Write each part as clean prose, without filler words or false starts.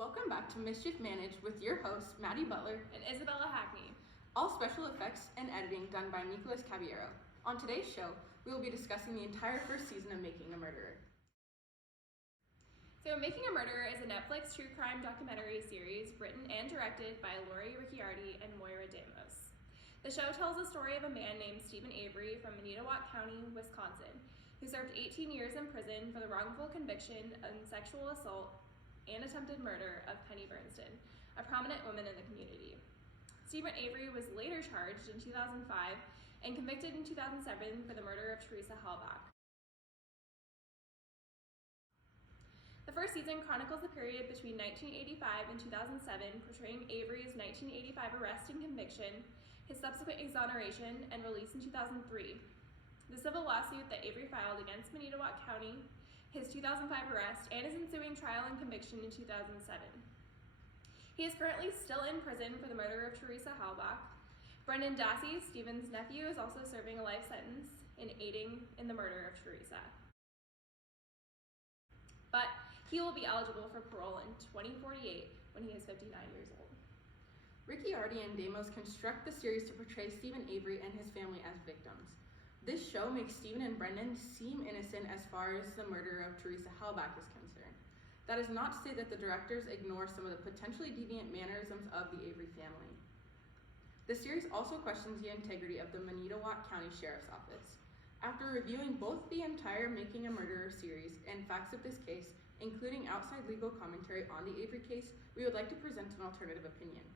Welcome back to Mischief Managed with your hosts, Maddie Butler and Isabella Hackney. All special effects and editing done by Nicholas Caballero. On today's show, we will be discussing the entire first season of Making a Murderer. So Making a Murderer is a Netflix true crime documentary series written and directed by Lori Ricciardi and Moira Damos. The show tells the story of a man named Stephen Avery from Manitowoc County, Wisconsin, who served 18 years in prison for the wrongful conviction of sexual assault and attempted murder of Penny Bernstein, a prominent woman in the community. Stephen Avery was later charged in 2005 and convicted in 2007 for the murder of Teresa Halbach. The first season chronicles the period between 1985 and 2007, portraying Avery's 1985 arrest and conviction, his subsequent exoneration and release in 2003, the civil lawsuit that Avery filed against Manitowoc County, his 2005 arrest, and his ensuing trial and conviction in 2007. He is currently still in prison for the murder of Teresa Halbach. Brendan Dassey, Stephen's nephew, is also serving a life sentence in aiding in the murder of Teresa. But he will be eligible for parole in 2048 when he is 59 years old. Ricciardi and Damos construct the series to portray Stephen Avery and his family as victims. This show makes Stephen and Brendan seem innocent as far as the murder of Teresa Halbach is concerned. That is not to say that the directors ignore some of the potentially deviant mannerisms of the Avery family. The series also questions the integrity of the Manitowoc County Sheriff's Office. After reviewing both the entire Making a Murderer series and facts of this case, including outside legal commentary on the Avery case, we would like to present an alternative opinion.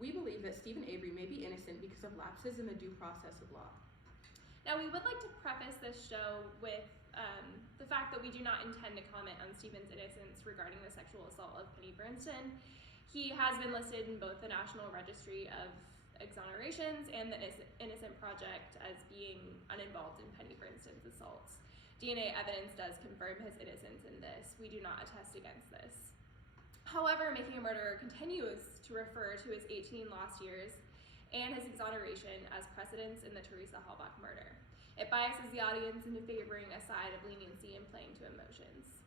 We believe that Stephen Avery may be innocent because of lapses in the due process of law. Now, we would like to preface this show with the fact that we do not intend to comment on Stephen's innocence regarding the sexual assault of Penny Bernstein. He has been listed in both the National Registry of Exonerations and the Innocent Project as being uninvolved in Penny Bernstein's assaults. DNA evidence does confirm his innocence in this. We do not attest against this. However, Making a Murderer continues to refer to his 18 lost years and his exoneration as precedents in the Teresa Halbach murder. It biases the audience into favoring a side of leniency and playing to emotions.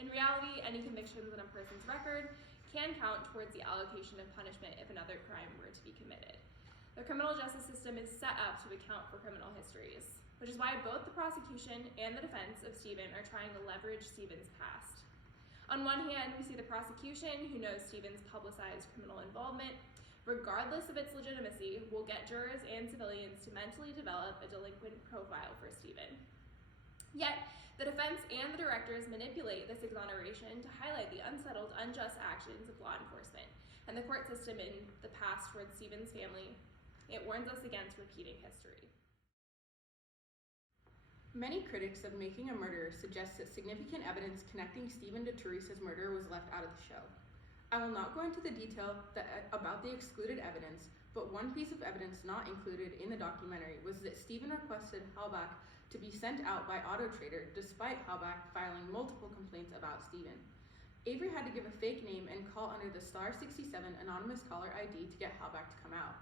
In reality, any convictions on a person's record can count towards the allocation of punishment if another crime were to be committed. The criminal justice system is set up to account for criminal histories, which is why both the prosecution and the defense of Stephen are trying to leverage Stephen's past. On one hand, we see the prosecution, who knows Stephen's publicized criminal involvement, regardless of its legitimacy, will get jurors and civilians to mentally develop a delinquent profile for Stephen. Yet, the defense and the directors manipulate this exoneration to highlight the unsettled, unjust actions of law enforcement and the court system in the past towards Stephen's family. It warns us against repeating history. Many critics of Making a Murderer suggest that significant evidence connecting Stephen to Teresa's murder was left out of the show. I will not go into the detail about the excluded evidence, but one piece of evidence not included in the documentary was that Stephen requested Halbach to be sent out by Auto Trader despite Halbach filing multiple complaints about Stephen. Avery had to give a fake name and call under the star 67 anonymous caller ID to get Halbach to come out.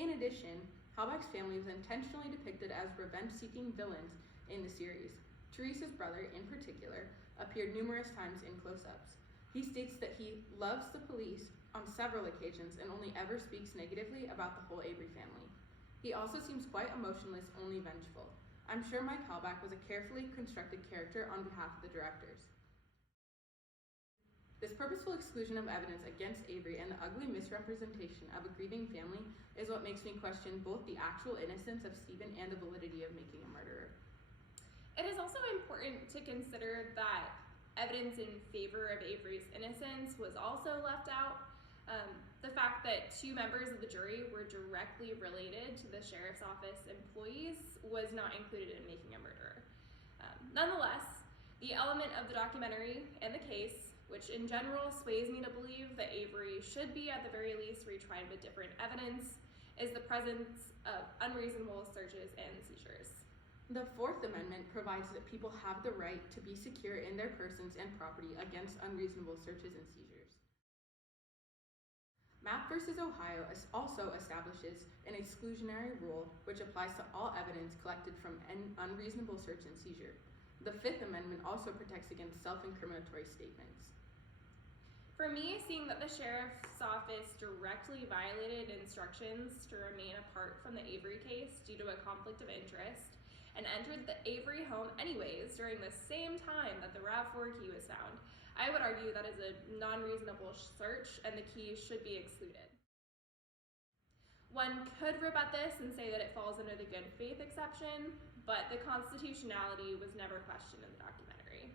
In addition, Halbach's family was intentionally depicted as revenge-seeking villains in the series. Teresa's brother, in particular, appeared numerous times in close-ups. He states that he loves the police on several occasions and only ever speaks negatively about the whole Avery family. He also seems quite emotionless, only vengeful. I'm sure Mike Halbach was a carefully constructed character on behalf of the directors. This purposeful exclusion of evidence against Avery and the ugly misrepresentation of a grieving family is what makes me question both the actual innocence of Stephen and the validity of Making a Murderer. It is also important to consider that evidence in favor of Avery's innocence was also left out. The fact that two members of the jury were directly related to the sheriff's office employees was not included in Making a Murderer. Nonetheless, the element of the documentary and the case, which in general sways me to believe that Avery should be at the very least retried with different evidence, is the presence of unreasonable searches and seizures. The Fourth Amendment provides that people have the right to be secure in their persons and property against unreasonable searches and seizures. Mapp v. Ohio also establishes an exclusionary rule which applies to all evidence collected from an unreasonable search and seizure. The Fifth Amendment also protects against self-incriminatory statements. For me, seeing that the sheriff's office directly violated instructions to remain apart from the Avery case due to a conflict of interest and entered the Avery home anyways during the same time that the RAV4 key was found, I would argue that is a non-reasonable search and the key should be excluded. One could rebut this and say that it falls under the good faith exception, but the constitutionality was never questioned in the documentary.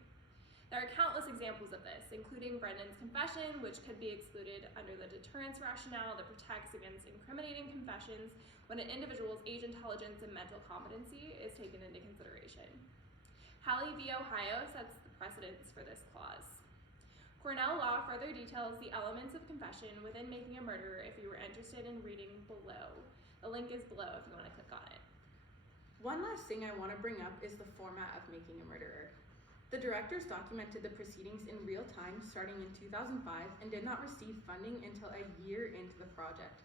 There are countless examples of this, including Brendan's confession, which could be excluded under the deterrence rationale that protects against incriminating confessions when an individual's age, intelligence, and mental competency is taken into consideration. Halley v. Ohio sets the precedence for this clause. Cornell law further details the elements of confession within Making a Murderer if you were interested in reading below. The link is below if you want to click on it. One last thing I want to bring up is the format of Making a Murderer. The directors documented the proceedings in real time starting in 2005 and did not receive funding until a year into the project.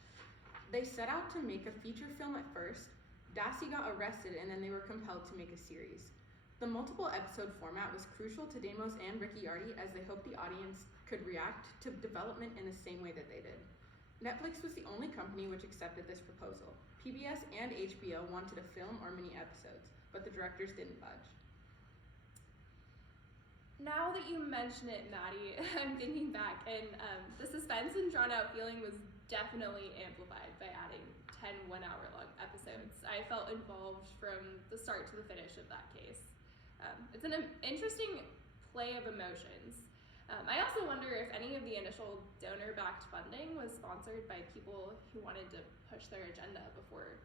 They set out to make a feature film at first. Dassey got arrested and then they were compelled to make a series. The multiple episode format was crucial to Damos and Ricciardi as they hoped the audience could react to development in the same way that they did. Netflix was the only company which accepted this proposal. PBS and HBO wanted a film or mini episodes, but the directors didn't budge. Now that you mention it, Maddie, I'm thinking back, and the suspense and drawn-out feeling was definitely amplified by adding 10 one-hour-long episodes. I felt involved from the start to the finish of that case. It's an interesting play of emotions. I also wonder if any of the initial donor-backed funding was sponsored by people who wanted to push their agenda before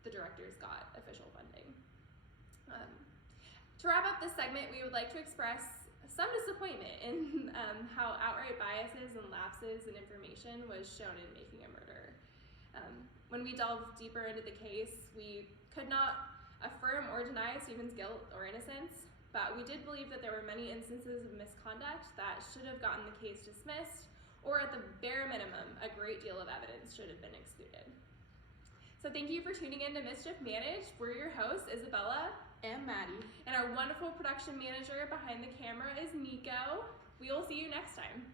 the directors got official funding. To wrap up this segment, we would like to express some disappointment in how outright biases and lapses in information was shown in Making a Murderer. When we delved deeper into the case, we could not affirm or deny Stephen's guilt or innocence, but we did believe that there were many instances of misconduct that should have gotten the case dismissed, or at the bare minimum, a great deal of evidence should have been excluded. So thank you for tuning in to Mischief Managed. We're your hosts, Isabella and Maddie. And our wonderful production manager behind the camera is Nico. We will see you next time.